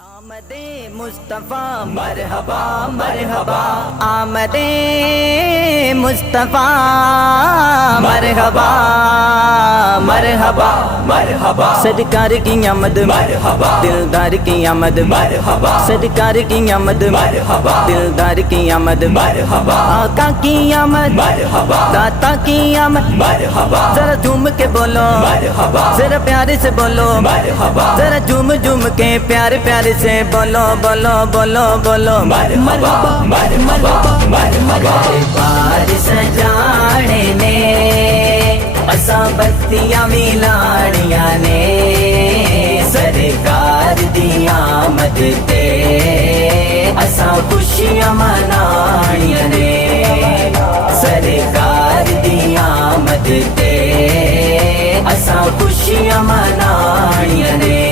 آمد مصطفیٰ مرحبا مرحبا، آمد مصطفیٰ مرحبا مرحبا مرحبا، سرکار کی آمد مرحبا، دلدار کی آمد مرحبا، سرکار کی آمد مرحبا، دلدار کی آمد مرحبا، آقا کی آمد مرحبا، داتا کی آمد مرحبا، ذرا جھوم کے بولو مرحبا، ذرا پیارے سے بولو مرحبا، ذرا جھوم جھوم کے پیارے پیارے سے بولو بولو بولو بولو مرحبا مرحبا مرحبا، بار سجانے نے اساں بتیاں ملاڑیاں نے، سرکار دی آمد تے اساں خوشیاں مناڑیاں نے، سرکار دی آمد تے اساں خوشیاں مناڑیاں نے،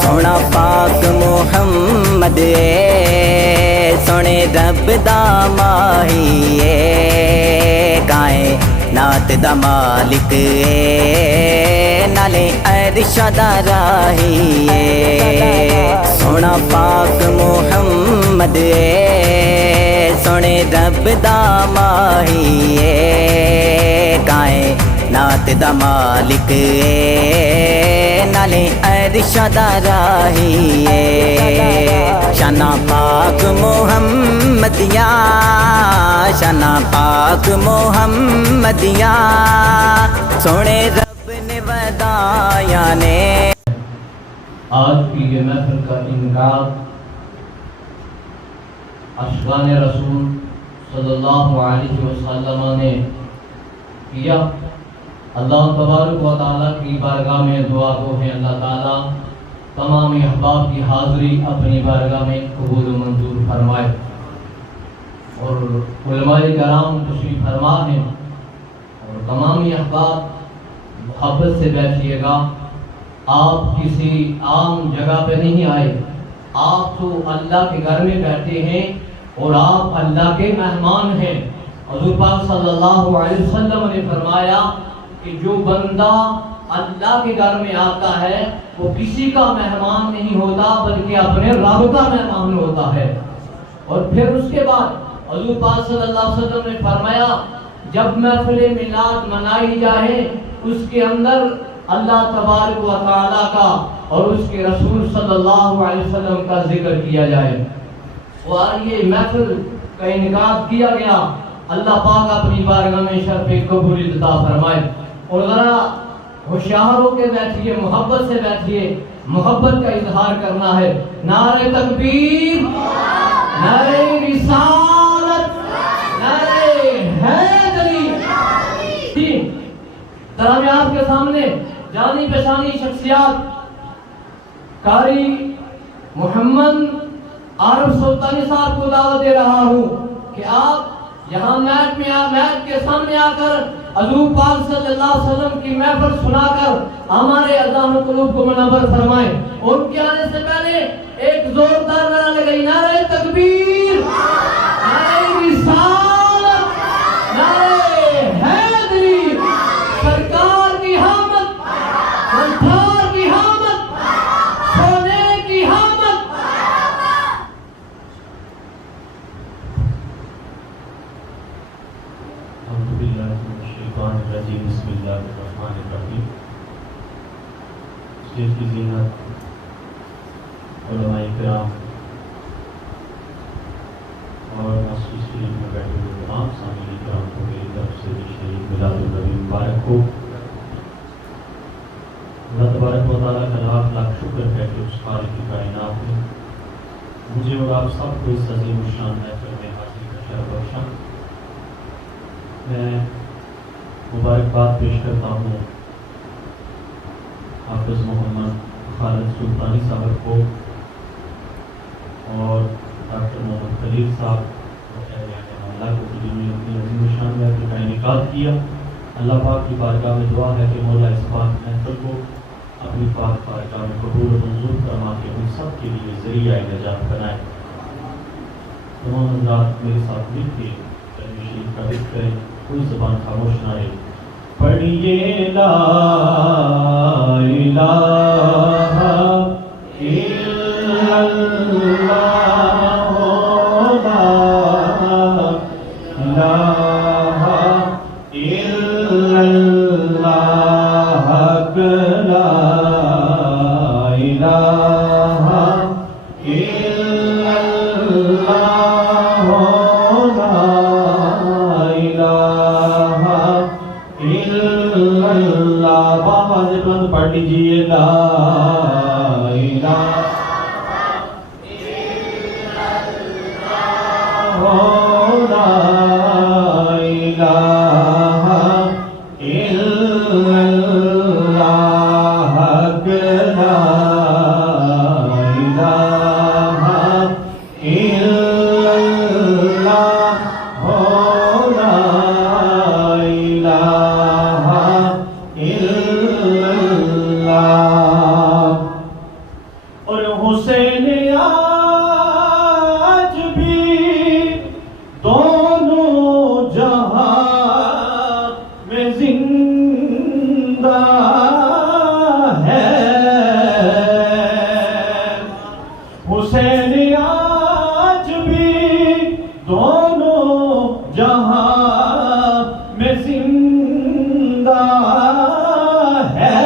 سونا پاک محمد اے سونے رب دا ماہی اے، کائنات دا مالک اے نالے عرش دا راہی اے، سونا پاک محمد اے سونے رب دا ماہی اے، کائنات دا مالک اے نالے عرش دا راہی اے، شانہ پاک محمدیہ شانہ پاک محمدیہ، سونے رب نے ودایا نے۔ آج کی یہ محفل کا انعقاد عاشقان رسول صلی اللہ علیہ وسلم نے کیا۔ اللہ تبارک و تعالیٰ کی بارگاہ میں دعا گو ہے اللہ تعالیٰ تمام احباب کی حاضری اپنی بارگاہ میں قبول و منظور فرمائے، اور علماء کرام تشریف فرما ہیں، اور تمام احباب محبت سے بیٹھیے گا۔ آپ کسی عام جگہ پہ نہیں آئے، آپ تو اللہ کے گھر میں بیٹھے ہیں اور آپ اللہ کے مہمان ہیں۔ حضور پاک صلی اللہ علیہ وسلم نے فرمایا کہ جو بندہ اللہ کے گھر میں آتا ہے وہ کسی کا مہمان نہیں ہوتا بلکہ اپنے رب کا مہمان ہوتا ہے۔ اور پھر اس کے بعد حضور پاک صلی اللہ علیہ وسلم نے فرمایا جب محفل میلاد منائی جائے اس کے اندر اللہ تبارک و تعالیٰ کا اور اس کے رسول صلی اللہ علیہ وسلم کا ذکر کیا جائے، اور یہ محفل کا انعقاد کیا گیا۔ اللہ پاک اپنی بارگاہ میں شرف قبولیت عطا فرمائے، اور ذرا ہوشیار ہو کے بیٹھیے، محبت سے بیٹھیے، محبت کا اظہار کرنا ہے۔ نعرہ تکبیر، نعرہ رسالت، نعرہ حیدری۔ ذرا میں آپ کے سامنے جانی پہچانی شخصیات قاری محمد عارف سلطانی صاحب کو دعوت دے رہا ہوں کہ آپ یہاں میٹ کے سامنے آ کر حضور پاک صلی اللہ علیہ وسلم کی محفل سنا کر ہمارے اذان و قلوب کو منور فرمائیں، اور ان کے آنے سے پہلے ایک زوردار نعرہ لگائی، نعرہ تکبیر، نعرہ رسالت، نعرہ حیدری، سرکار کی حامد، سرکار کی حامد، سونے کی حامد۔ بسم اللہ الرحمن الرحیم۔ اسٹیج کی زینت، علماء کرام اور مسجد شریف میں بیٹھے ہوئے تمام سامعین کرام کو میری طرف سے شریف میلاد النبی مبارک ہو۔ اللہ تبارک و تعالیٰ کا لاکھ لاکھ شکر ہے کہ اس خالق کائنات نے مجھے اور آپ سب کو اس عظیم الشان محفل میں حاضری کا شرف بخشا۔ میں مبارکباد پیش کرتا ہوں حافظ محمد خالد سلطانی صاحب کو اور ڈاکٹر محمد خلیل صاحب اور اللہ کو جنہوں نے اپنی عظیم الشان محفل کا انعقاد کیا۔ اللہ پاک کی بارگاہ میں دعا ہے کہ مولا اس پاک محفل کو اپنی پاک بارگاہ میں قبول و منظور فرما کے ہم سب کے لیے ذریعہ نجات بنائے۔ تمام حضرات میرے ساتھ مل کے کلمہ شریف کا ذکر کریں، کوئی زبان خاموش نہ رہے۔ پڑھیے لا الہ الا پڑھ لیجیے لا الہ لا الہ الا اللہ لا الہ الا اللہ لا الہ الا اللہ اور حسین آج بھی دونوں جہاں میں زندہ ہے حسین آج بھی دونوں جہاں میں زندہ ہے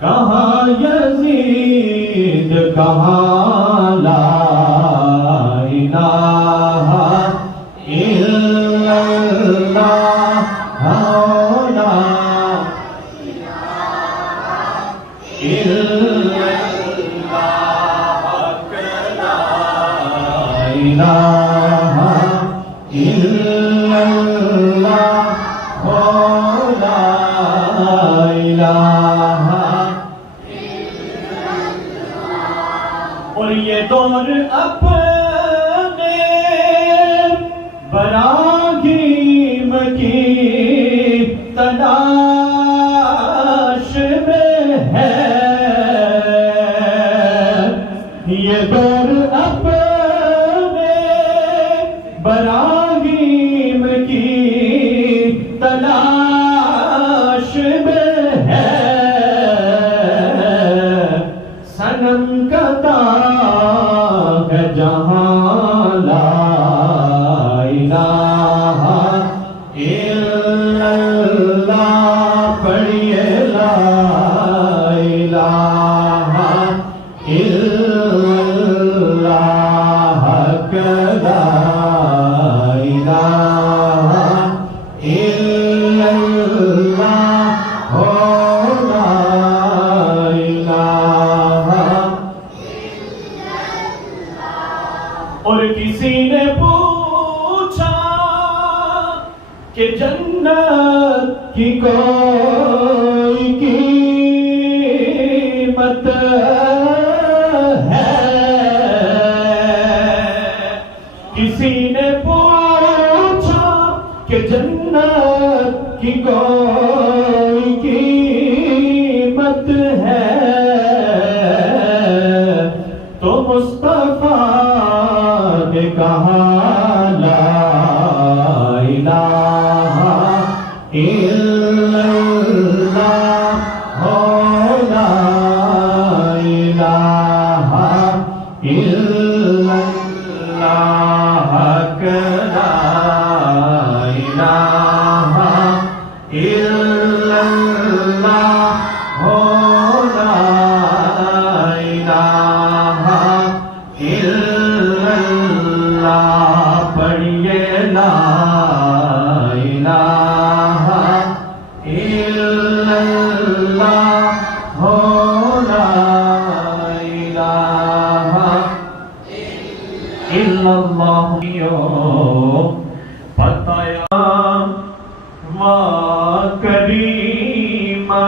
کہاں یزید کہاں لا الہ الا اللہ لا الہ الہ الا اللہ لا الہ اور یہ دور اپنے براہیم کی تلاش میں ہے یہ دور اپنے براہیم کی تلاش میں ہے صنم کا داغ جہاں لا الہ الا اللہ پڑھیے لا الہ الا اللہ لا الہ الا اللہ لا الہ اور کسی نے پوچھا کہ جنت کی کوئی قیمت ہے کسی نے پوچھا کہ جنت کی کوئی قیمت ہے تو مصطفیٰ نے کہا لا الہ الا اللہ لا الہ الا اللہ لا الہ الا اللہ لا الہ الا اللہ پڑھیے لا الہ الا اللہ لا الہ الا اللہ بتایا وا کریمہ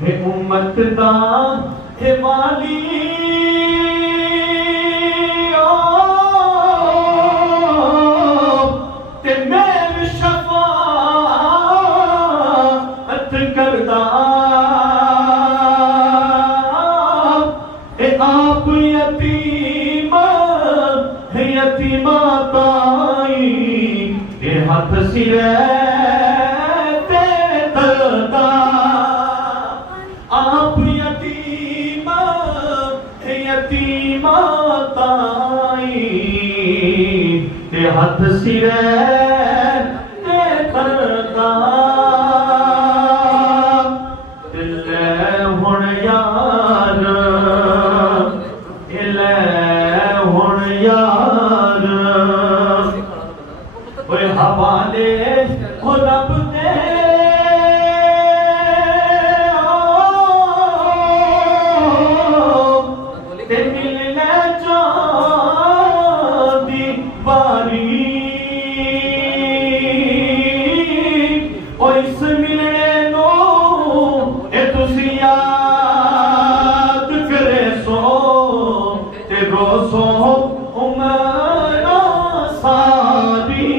ہے امت دا ہے والی تے میرے شفاعت کردہ اے آپ یتیمہ ہے یتیمہ تائی اے ہاتھ سرے تے دردہ آپ یتیمہ یتیمہ یتیمہ تائی تے ہاتھ سرے تے کردہ لے ہن یار لے ہن یار اوے حوالے ہو رب دے تے ملنے چاندی باری او اس ملنے نو اے تسی یاد کرے سو تے روسو عمرہ ساری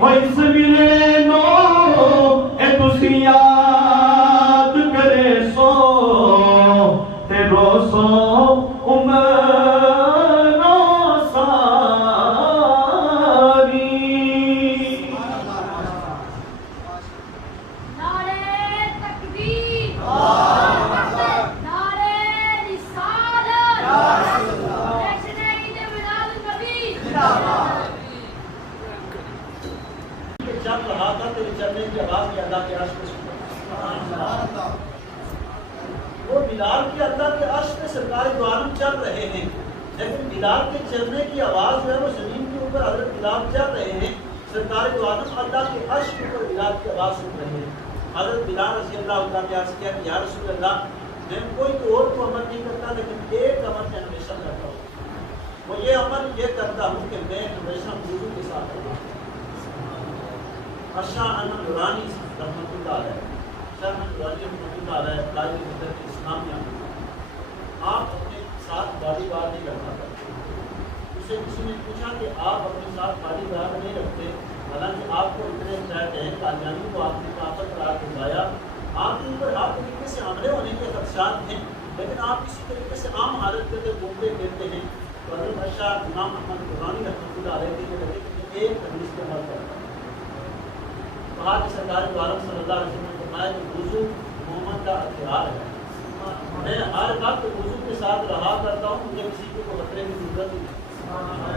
او اس ملنے نو اے تسی یاد کرے سو تے روسو عمرہ ساری نعرے تکبیر، نعرے رسالت، جشن عید میلاد النبی۔ چل رہا تھا تیرے چلنے کی آواز میں اللہ کے عرش پہ سنا، وہ بلال کی اللہ کے عرش پہ سرکار دو عالم چل رہے ہیں، لیکن بلال کے چلنے کی آواز جو ہے وہ زمین کے اوپر حضرت بلال چل رہے ہیں، سرکار دو عالم اللہ کے عرش کے اوپر بلال کی آواز سن رہے ہیں۔ حضرت بلال رضی اللہ عنہ نے عرض کیا کہ یا رسول اللہ، میں کوئی اور تو عمل نہیں کرتا، لیکن ایک عمل میں ہمیشہ کرتا ہوں، وہ یہ عمل یہ کرتا ہوں کہ میں ہمیشہ وضو کے ساتھ رہتا ہوں۔ شاہ احمد نورانی رحمۃ اللہ علیہ، شاہ احمد نورانی رحمۃ اللہ علیہ قائد مدت اسلامیہ، آپ اپنے ساتھ باڈی گارڈ نہیں رکھا کرتے۔ اسے کسی نے پوچھا کہ آپ اپنے ساتھ باڈی گارڈ نہیں رکھتے، حالانکہ آپ کو اتنے ٹائٹ ہیں، قادیانی کو آپ نے طاقت قرار دلایا، آپ کے اوپر ہر طریقے سے حملے ہونے کے خدشات ہیں، لیکن آپ کسی طریقے سے عام حالت کے اندر گھومتے پھرتے ہیں۔ تو حضرت شاہ امام احمد نورانی رحمۃ اللہ علیہ کے لیے ایک حدیث کے عمل کرتا ہے۔ کہا کہ سرکار دو عالم صلی اللہ علیہ وسلم نے فرمایا کہ وضو محمد کا ہتھیار ہے، میں ہر وقت وضو کے ساتھ رہا کرتا ہوں، مجھے کسی کو خطرے کی ضرورت نہیں ہے،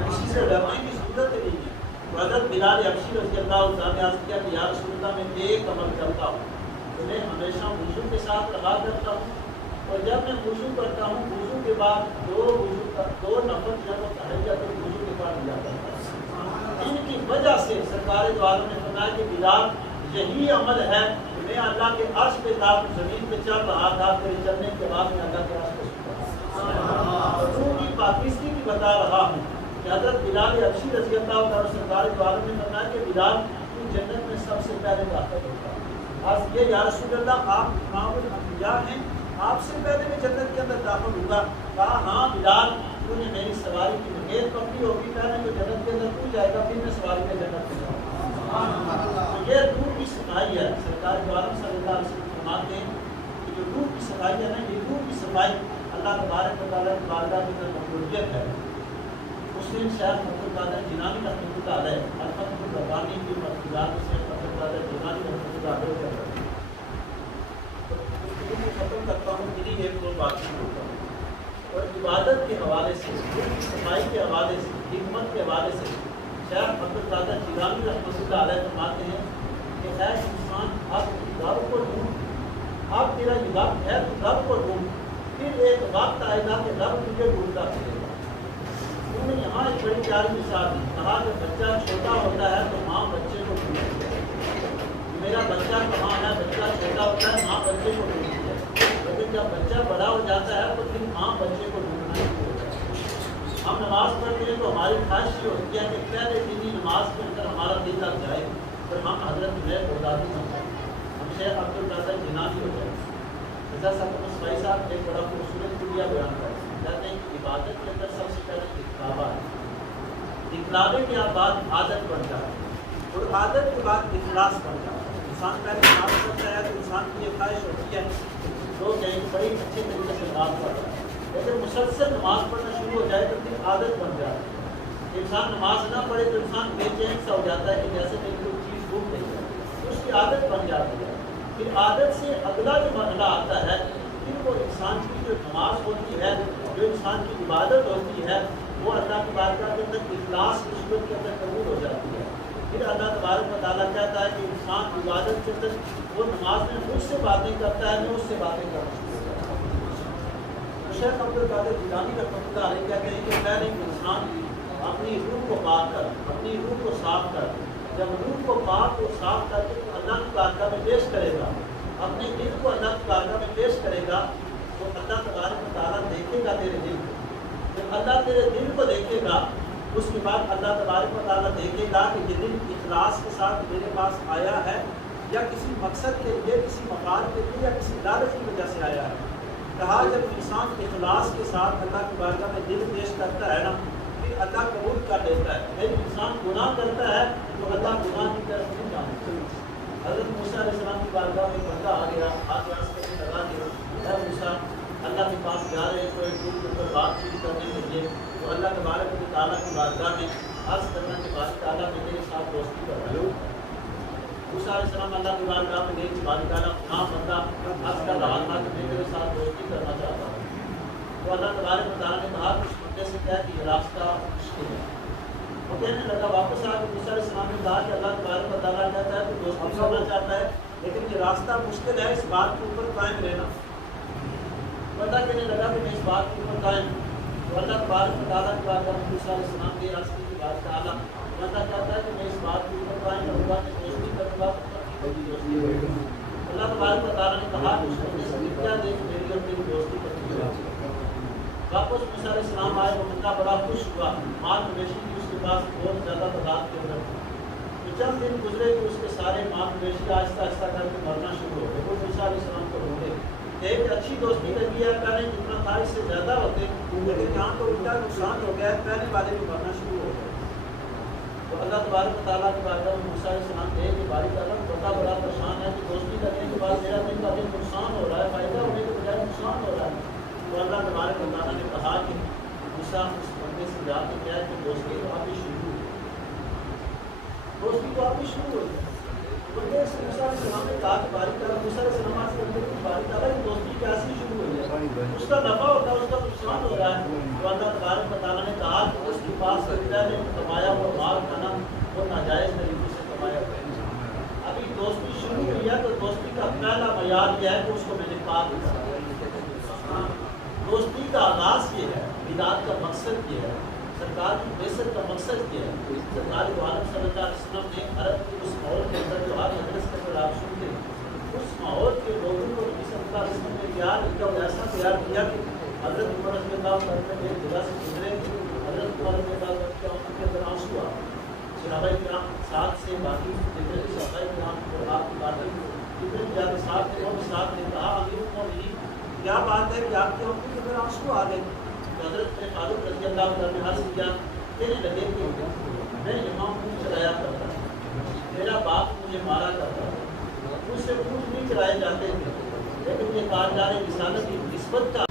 کسی سے ڈرنے کی ضرورت نہیں ہے۔ تو حضرت بلال حبشی رضی اللہ عنہ نے عرض کیا کہ یا رسول اللہ، میں ایک عمل کرتا ہوں کہ میں ہمیشہ وضو کے ساتھ رہا کرتا ہوں، اور جب میں وضو کرتا ہوں وضو کے بعد دو نفل جب وہ تحیت الوضو کے بعد لیا کرتا ہوں۔ ان کی وجہ سے سرکار دو عالم نے فرمایا کہ بلال یہی عمل ہے کہ میں اللہ کے عرش پہ تھا، زمین پہ چل رہا تھا، تیرے چلنے کے بعد میں اللہ کے عرش پہ سنا۔ حضور کی پاکیزگی بھی بتا رہا ہوں کہ حضرت بلال حبشی رضی اللہ عنہ سرکار دو عالم نے فرمایا کہ بلال تو جنت میں سب سے پہلے داخل ہوگا۔ عرض یہ یا رسول اللہ، آپ امام الانبیاء ہیں، آپ سے پہلے میں جنت کے اندر داخل ہوگا؟ کہا ہاں بلال، تو نے میری سواری کی منیت پکڑی ہوگی، پہلے تو جنت کے اندر تو جائے گا، پھر میں سواری میں جنت میں جاؤں گا۔ یہ روح کی صفائی ہے۔ سرکار دو عالم صلی اللہ علیہ وسلم فرماتے ہیں کہ جو روح کی صفائی ہے نا، یہ روح کی صفائی اللہ تبارک و تعالیٰ کی بارگاہ میں مقبولیت ہے۔ مسلم شیخ عبد القادر جیلانی رحمۃ اللہ علیہ، الفتح الربانی کی مقبولات سے عبد القادر جیلانی رحمۃ اللہ علیہ کرتے ہیں۔ ختم کرتا ہوں، میری ایک دو باتیں ہوتا ہوں، اور عبادت کے حوالے سے، صفائی کے حوالے سے، حکمت کے حوالے سے شیخ عبد القادر جیلانی رحمۃ اللہ علیہ فرماتے ہیں کہ اے انسان، اب رب کو ڈھونڈ، اب تیرا یہ وقت ہے تو رب کو ڈھونڈ، پھر ایک وقت آئے گا کہ رب تجھے ڈھونڈتا پھرے گا۔ انہوں نے یہاں ایک بڑی پیاری مثال دی، کہا کہ بچہ چھوٹا ہوتا ہے تو ماں بچے کو ڈھونڈتی ہے، میرا بچہ کہاں ہے، بچہ چھوٹا ہوتا ہے ماں بچے کو ڈھونڈتی ہے، لیکن جب بچہ بڑا ہو جاتا ہے تو پھر ماں بچے کو ڈھونڈنا شروع ہو جاتا ہے۔ ہم نماز پڑھتے ہیں تو ہماری خواہش یہ ہوتی ہے کہ پہلے دن ہی نماز کے اندر ہمارا دل لگ جائے، پھر ہم حضرت میں بغدادی بن جائیں، ہم شیخ عبد القادر جیلانی ہو جائیں۔ رضا صاحب مصطفی صاحب ایک بڑا خوبصورت جملہ بیان کرتے ہیں، کہتے ہیں کہ عبادت کے اندر سب سے پہلے دکھلاوا ہے، دکھلاوے کے بعد عادت بن جاتی ہے، اور عادت کے بعد اخلاص بن جاتا ہے۔ انسان پہلے نماز پڑھتا ہے تو انسان کی یہ خواہش ہوتی ہے لوگ کہیں بڑی اچھے طریقے سے نماز پڑھ رہا ہے، لیکن مسلسل نماز پڑھنا شروع ہو جائے تو پھر عادت بن جاتی ہے۔ انسان نماز نہ پڑھے تو انسان بے چین سا ہو جاتا ہے کہ جیسے میری کوئی چیز بھول نہیں جاتی، اس کی عادت بن جاتی ہے۔ پھر عادت سے اگلا جو مرحلہ آتا ہے عبادت ہوتی ہے وہ اللہ کی بارگاہ کے اندر اخلاص کی صورت کے اندر قبول ہو جاتی ہے. پھر اللہ تبارک و تعالیٰ کہتا ہے کہ انسان عبادت کے اندر وہ نماز میں مجھ سے باتیں کرتا ہے میں اس سے باتیں کرنا شروع کرتا ہوں. شیخ عبدالقادر جیلانی رحمۃ اللہ علیہ کہتے ہیں کہ پہلے انسان اپنی روح کو پاک کر اپنی روح کو صاف کر جب روح کو پاک اور صاف کر کے اللہ کی بارگاہ میں پیش کرے گا اپنے دل کو اللہ کی بارگاہ میں پیش کرے گا تو اللہ تبارک و تعالیٰ دیکھے گا تیرے دل کو. جب اللہ تیرے دل کو دیکھے گا اس کے بعد اللہ تبارک و تعالیٰ دیکھے گا کہ یہ دل اخلاص کے ساتھ میرے پاس آیا ہے یا کسی مقصد کے لیے کسی مقام کے لیے یا کسی لالچ کی وجہ سے آیا ہے. کہا جب انسان اخلاص کے ساتھ اللہ کی بارگاہ میں دل پیش کرتا ہے نا پھر اللہ قبول کر لیتا ہے. جب انسان گناہ کرتا ہے تو اللہ گناہ کی طرف نہیں جانتا. حضرت موسیٰ علیہ السلام کی بارگاہ میں بندہ آ گیا ہاتھ واسطے میں لگا دیا اے موسیٰ اللہ کے پاس جا رہے کوئی دور کے اوپر بات چیت کرنے کے لیے تو اللہ تبارک و تعالیٰ کی بارگاہ میں عرض کرنے کے بعد تعالیٰ نے میرے ساتھ دوستی کروائی. موسیٰ علیہ السلام اللہ کی بارگاہ میں گئے باری تعالیٰ ہاں بندہ عرض کر رہا تھا کہ میں میرے ساتھ دوستی کرنا چاہتا ہوں. تو اللہ تبارک و تعالیٰ نے کہا کہ اس بندے سے کیا کہ یہ راستہ مشکل ہے. وہ کہنے لگا واپس آ کے موسیٰ علیہ السلام نے کہا کہ اللہ تبارک و تعالیٰ کہتا ہے تو دوستی کرنا چاہتا ہے لیکن یہ راستہ مشکل ہے اس بات کے اوپر قائم رہنا. بندہ کہنے لگا کہ میں اس بات کے اوپر قائم ہوں. تو اللہ تبارک و تعالیٰ کی بارگاہ میں موسیٰ علیہ السلام کے عرض کی بات تعالیٰ بندہ کہتا ہے کہ میں اس بات کے اوپر قائم رہوں گا کہ دوستی کروں گا دوستی ہوگی. اللہ تبارک و تعالیٰ نے کہا کہ اس بندے سے کیا دے کہ میری اور تیری دوستی کرتی ہے. واپس موسیٰ علیہ السلام آئے وہ بندہ بڑا خوش ہوا مال مویشی کی اس کے پاس بہت زیادہ تعداد کے اندر تھی. تو چند دن گزرے کہ اس کے سارے مال مویشی آہستہ آہستہ کر کے مرنا شروع ہو گئے. وہ موسیٰ علیہ السلام کو ڈھونڈے ایک اچھی دوستی لگی ہے پہلے جتنا تھا اس سے زیادہ ہوتے لیکن یہاں تو الٹا نقصان ہو گیا ہے پہلے والے بھی مرنا شروع ہو گئے. تو اللہ تبارک و تعالیٰ کی بارگاہ میں موسیٰ علیہ السلام کہے کہ باری تعالیٰ بندہ بڑا پریشان ہے کہ دوستی کرنے کے بعد میرا دن کا دن نقصان ہو رہا ہے فائدہ ہونے کے بجائے نقصان ہو رہا ہے. تو اللہ تبارک و تعالیٰ نے کہا کہ موسیٰ اس بندے سے جا کے کیا ہے کہ دوستی تو آپ ہی شروع ہوئی دوستی تو آپ ہی شروع ہوئی. بندے سے موسیٰ علیہ السلام نے کہا کہ باری تعالیٰ موسیٰ علیہ السلام آج بندے کی باری تعالیٰ کی دوستی کیسی شروع ہوئی ہے اس کا نفع ہوتا ہے اس کا نقصان ہو رہا ہے. تو اللہ تبارک و تعالیٰ نے کہا کہ اس کے پاس پہلے کمایا ہوا مال کا نا وہ ناجائز طریقے سے کمایا ہوا ہے. ابھی دوستی شروع ہوئی ہے تو دوستی کا پہلا معیار کیا ہے کہ اس کو میں نے پاک دیا. دوستی کا آغاز یہ ہے بدعت کا مقصد یہ ہے سرکار کی بعثت کا مقصد یہ ہے. سرکار دو عالم صلی اللہ علیہ وسلم نے عرب کے اس ماحول کے اندر جو ہر مدرس کے اندر آپ سنتے ہیں اس ماحول کے لوگوں کو نبی صلی اللہ علیہ وسلم نے پیار ایسا پیار کیا کہ حضرت عمر رضی اللہ عنہ ایک جگہ سے گزرے حضرت عمر رضی اللہ عنہ کے آنکھوں کے اندر آنسو آ صحابہ کرام ساتھ سے باقی جتنے بھی صحابہ کرام اور آپ کی باتیں جتنے بھی زیادہ ساتھ تھے اور ساتھ نے کہا امیر المومنین کیا بات ہے کہ آپ کے آنکھوں کے اندر آنسو آ گئے. حضرت فاروق رضی اللہ عنہ نے عرض کیا کہنے لگے کہ میں امام پوچھ چلایا کرتا میرا باپ مجھے مارا کرتا مجھ سے پوچھ نہیں چلائے جاتے تھے لیکن یہ کارجار رسالت کی نسبت کا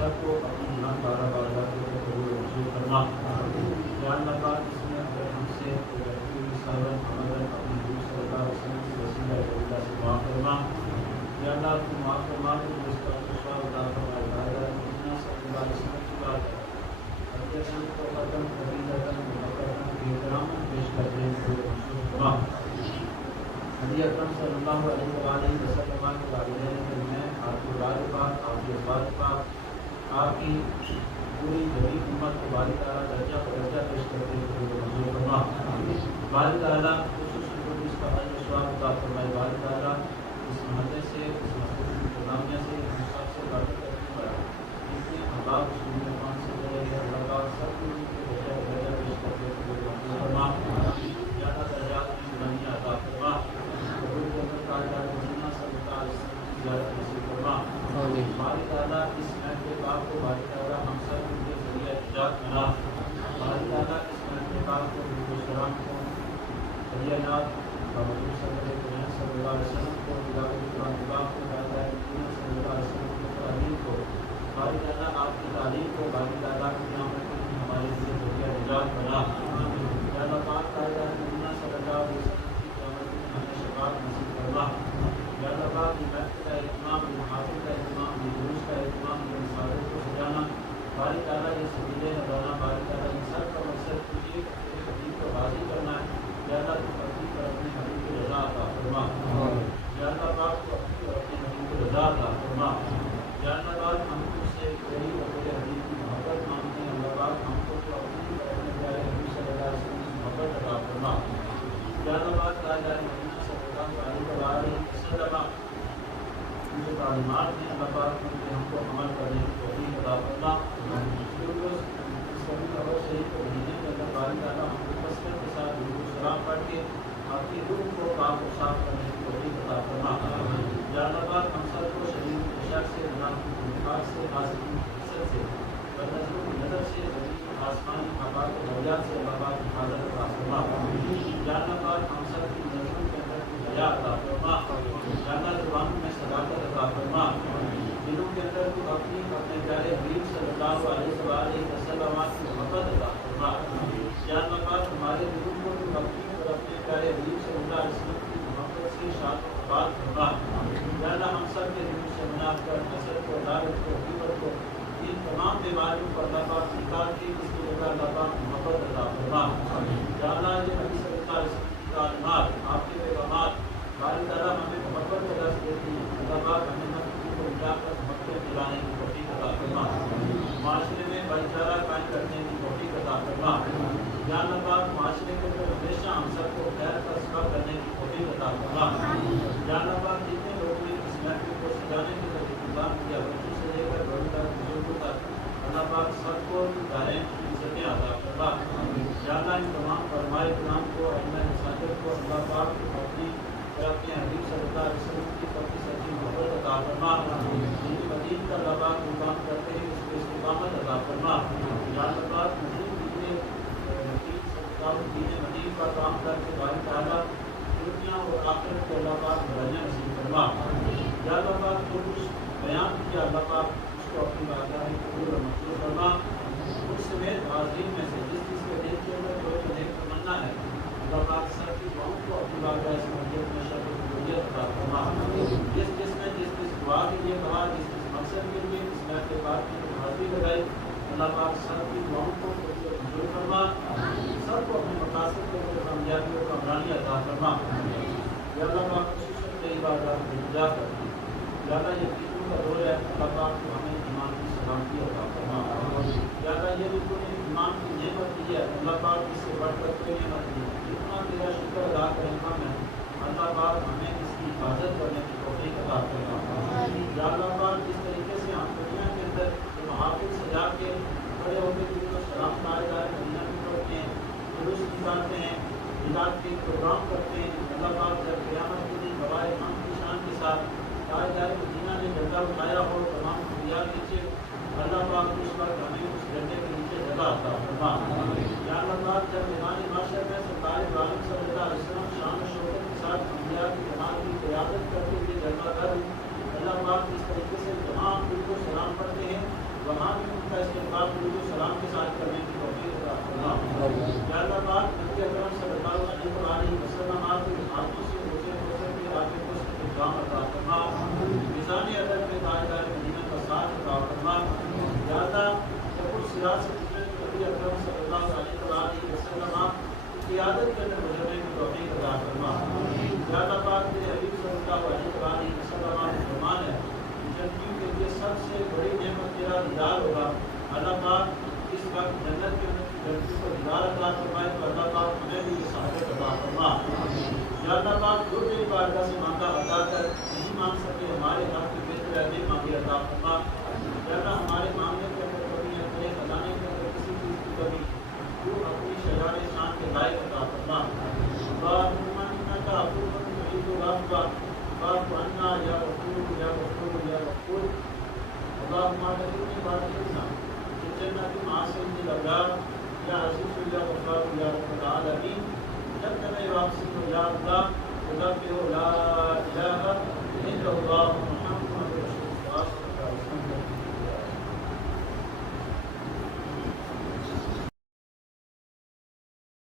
سب کو اپنی ایمان بارہ بارگاہ کے قبول و منظور کرنا فرما یا اللہ پاک اس میں اگر ہم سے صبر عمل اپنے حضور صلی اللہ علیہ وسلم کی وسیلہ اللہ سے دعا فرما یا اللہ تو معاف فرما دے جو اس کا سوال عطا فرما اتنا صلی اللہ علیہ وسلم کی بات ہے حضرت کو قدم فضیلتاً محبتاً احترام پیش کرتے ہیں تو منصور فرما نبی اکرم صلی اللہ علیہ وآلہ وسلم کے والدین میں آپ کے والد پاک آپ کے ازواج پاک آپ کی پوری جدید امت کو باری تعالیٰ درجہ بدرجہ پیش کرتے ہوئے منظور فرما باری تعالیٰ خصوصاً اس کا حج و ثواب عطا فرمائے باری تعالیٰ اس محلے سے اس مسجد کی انتظامیہ سے ہم سب سے باتیں کرنے پر جتنے احباب اس دنیا پان سے جڑے ہیں اللہ پاک سب کو ان کے درجہ بدرجہ پیش کرتے ہوئے منظور فرما زیادہ درجات کی بلندیاں عطا فرما حضور کے اندر تاجدار مدینہ صلی اللہ علیہ وسلم کی زیارت نصیب فرما باری تعالیٰ اس محل کے پاک کو باری تعالیٰ ہم سب کے ذریعہ نجات بنا باری تعالیٰ اس محل کے پاک کو حضور السلام کو ذریعہ نات حضور صلی اللہ علیہ وسلم کو تلاوت قرآن پاک کو صلی اللہ علیہ وسلم کی تعلیم کو باری تعالیٰ آپ کی تعلیم کو باری تعالیٰ کی قیامت میں ہمارے لیے ذریعہ نجات بنا یا اللہ پاک تعالیٰ مدینہ صلی اللہ علیہ وسلم کی قیامت میں ہمیں شفاعت نصیب فرما یا اللہ پاک یہ محفل کا اہتمام یہ محافل کا اہتمام یہ دروس کا اہتمام یہ مساجد کو سجانا باری تعالیٰ یہ سبیلیں نبھانا باری تعالیٰ یہ سب کا مقصد تجھے اپنے حبیب کو راضی کرنا ہے یا اللہ تو حبیب پر اپنے حبیب کی رضا عطا فرما یا اللہ پاک کو اپنے حبیب کی رضا عطا فرما یا اللہ پاک ہم تجھ سے کوئی اپنے حبیب کی محبت مانگتے ہیں اللہ پاک ہم کو تو اپنی اپنے پیارے حبیب صلی اللہ علیہ وسلم کی محبت عطا فرما یا اللہ پاک تعالیٰ مدینہ صلی اللہ علیہ وسلم جو تعلیمات ہیں اللہ پاک ان کے ہم کو عمل کرنے کی توفیق عطا فرما سبھی خبر شریف کو بھیجنے کے اندر باری تعالیٰ ہم کو کثرت کے ساتھ درود و سلام پڑھ کے آپ کی روح کو پاک و صاف کرنے کی توفیق عطا فرما یا اللہ پاک ہم سب کو شریر کی شر سے گناہ کی بخار سے حاصل کی حسد سے بدنظروں کی نظر سے زمین آسمانی آباد و دریات سے اللہ پاک حفاظت عطا فرما یا اللہ پاک ہم سب کی نظروں کے اندر کی حیا عطا فرما یا اللہ زبانوں میں صداقت عطا فرما دلوں کے اندر تو اپنی اپنے پیارے حبیب صلی اللہ علیہ وسلم کی محبت عطا فرما یا اللہ پاک ہمارے دلوں کو تو اپنی اور اپنے پیارے حبیب صلی اللہ علیہ وسلم کی محبت سے شاد و آباد فرما یا اللہ ہم سب کے دلوں سے مناف کر حسد کو عدالت کو غیبت کو ان تمام بیماریوں کو اللہ پاک نکال کے اس کی جگہ اللہ پاک محبت عطا فرما یا اللہ یہ نبی صلی اللہ علیہ وسلم کی تعلیمات آپ کے پیغامات باری تعالیٰ ہمیں محبت کا درس دیتی ہے اللہ پاک ہمیں نفس کو مٹا کر محبت دلانے کی توفیق عطا فرما معاشرے میں بھائی چارہ قائم کرنے کی توفیق عطا فرما یا اللہ پاک معاشرے کے اندر ہمیشہ ہم سب کو خیر کا سبب کرنے کی توفیق عطا فرما یا اللہ پاک جتنے لوگوں نے اس محفل کو سجانے کے لیے انتظام کیا بچوں سے لے کر بڑوں تک بزرگوں تک اللہ پاک سب کو دائیں عزتیں عطا فرما یا اللہ ان تمام فرمائے کرام کو اپنے مساجد کو اللہ پاک اپنی اپنے حبیب صلی اللہ علیہ وسلم کی پکی سچی محبت عطا فرما جن مدین کا اللہ پاک مقام کرتے ہیں اس کے استقامت عطا فرما یا اللہ پاک دین مدین کا کام کر کے باری تعالیٰ دنیا اور آخرت کے اللہ پاک بھلائیاں نصیب فرما یا اللہ پاک جو کچھ بیان کیا اللہ پاک اس کو اپنی بارگاہ میں قبول اور منظور فرما اس سمیت حاضرین میں سے جس جس کے دل کے اندر کوئی نیک تمنا ہے اللہ پاک سب کی دعاؤں کو اپنی بارگاہ سے منظور میں شرف و قبولیت عطا فرما جس جس نے جس جس دعا کے لیے کہا جس جس مقصد کے لیے اس محفل کے بعد کی حاضری لگائی اللہ پاک سب کی دعاؤں کو منظور فرما سب کو اپنے مقاصد کے اندر کامیابی اور کامرانی عطا فرما یا اللہ پاک خصوصاً کے عبادات کو جا کر یا اللہ یہ عیدوں کا دور ہے اللہ پاک کو ہمیں ایمان کی سلامتی عطا فرما یا اللہ یہ بالکل ایمان کی نعمت دی ہے اللہ پاک اس سے بڑھ کر کوئی نعمت دی جتنا تیرا شکر ادا کریں ہم ہیں اللہ پاک ہمیں اس کی حفاظت کرنے کی توفیق عطا فرما یا اللہ پاک جس طریقے سے ہم دنیا کے اندر محافل سجا کے کھڑے ہو کے دن کو سلام دار مدینہ میں پڑھتے ہیں درست نکالتے ہیں میلاد کے پروگرام کرتے ہیں اللہ پاک جب قیامت کے دن گواہ ہم کی شان کے ساتھ تاجدار مدینہ نے جھنڈا اٹھایا ہو تمام انبیاء کے نیچے اللہ پاک اس وقت ہمیں اس جھنڈے کے نیچے جگہ عطا فرما یا اللہ پاک جب میدان معاشر میں سرکار ابراہیم صلی اللہ علیہ وسلم شان و شوکت کے ساتھ انبیاء کی جماعت کی قیادت کرتے ہوئے جلوہ گر اللہ پاک اس طریقے سے تمام دل کو سلام پڑھتے ہیں وہاں بھی ان کا استقبال درود و سلام کے ساتھ کرنے کی توفیق عطا فرما یا اللہ پاک نبی اکرم صلی اللہ علیہ وسلم کی ہاتھوں سے روزے کے آگے کو انجام عطا فرما میزان ادب میں تاجدار مدینہ کا ساتھ عطا فرما یا اللہ سب صراط سے نبی اکرم صلی اللہ علیہ وسلم کی قیادت کرنے مجرے کی توفیق عطا فرما یا اللہ پاک تیرے حبیب صلی اللہ علیہ وسلم نے فرمان ہے جنتیوں کے لیے سب سے بڑی نعمت تیرا دیدار ہوگا اللہ پاک اس وقت جنت کے اندر جنتیوں کو دیدار عطا فرمائے تو اللہ پاک ہمیں بھی یہ سعادت عطا فرما یا اللہ پاک جو تیری بارگاہ سے مانگا عطا کر نہیں مانگ سکے ہمارے حق کی بہتر نہیں مانگے عطا فرما یا اللہ ہمارے مانگنے کے اندر کمی ہے تیرے خزانے کے اندر کسی چیز کی کمی تو اپنی شجاع شان کے لائق عطا فرما اللہم انک عفو تحب العفو فاعف عنا یا غفور یا غفور یا غفور اللہم اجعلنی بارکنا فی جنت معاصم الابرار یا عزیز یا غفار یا رب العالمین جب تمہیں واپسی ہو یا اللہ خدا کے ہو لا